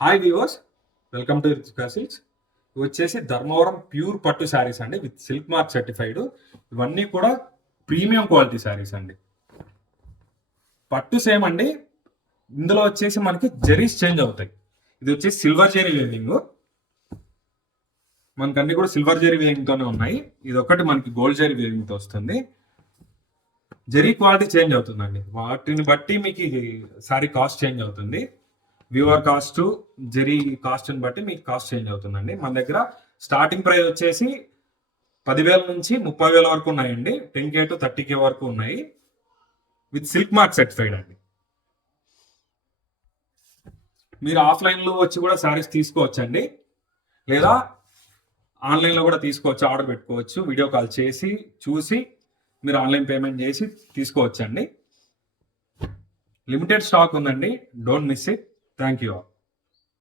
Hi viewers, welcome to Richika silks. ఇవి వచ్చేసి Dharmavaram pure పట్టు శారీస్ అండి, విత్ సిల్క్ మార్క్ సర్టిఫైడ్. ఇవన్నీ కూడా ప్రీమియం క్వాలిటీ శారీస్ అండి. పట్టు సేమ్ అండి, ఇందులో వచ్చేసి మనకి జరీస్ చేంజ్ అవుతాయి. ఇది వచ్చేసి సిల్వర్ జరీ వేవింగ్, మనకి అన్ని కూడా సిల్వర్ జరీ వేవింగ్ తోనే ఉన్నాయి. ఇది ఒకటి మనకి గోల్డ్ జరీ వేవింగ్ తో వస్తుంది. జరీ క్వాలిటీ చేంజ్ అవుతుందండి, వాటిని బట్టి మీకు శారీ కాస్ట్ చేంజ్ అవుతుంది. వ్యూవర్ కాస్ట్, జరీ కాస్ట్ని బట్టి మీకు కాస్ట్ చేంజ్ అవుతుందండి. మన దగ్గర స్టార్టింగ్ ప్రైస్ వచ్చేసి 10,000 నుంచి 30,000 వరకు ఉన్నాయండి. 10K to 30K వరకు ఉన్నాయి, విత్ సిల్క్ మార్క్ సర్టిఫైడ్ అండి. మీరు ఆఫ్లైన్లో వచ్చి కూడా శారీస్ తీసుకోవచ్చండి, లేదా ఆన్లైన్లో కూడా తీసుకోవచ్చు. ఆర్డర్ పెట్టుకోవచ్చు, వీడియో కాల్ చేసి చూసి మీరు ఆన్లైన్ పేమెంట్ చేసి తీసుకోవచ్చండి. లిమిటెడ్ స్టాక్ ఉందండి, don't miss it. Thank you all.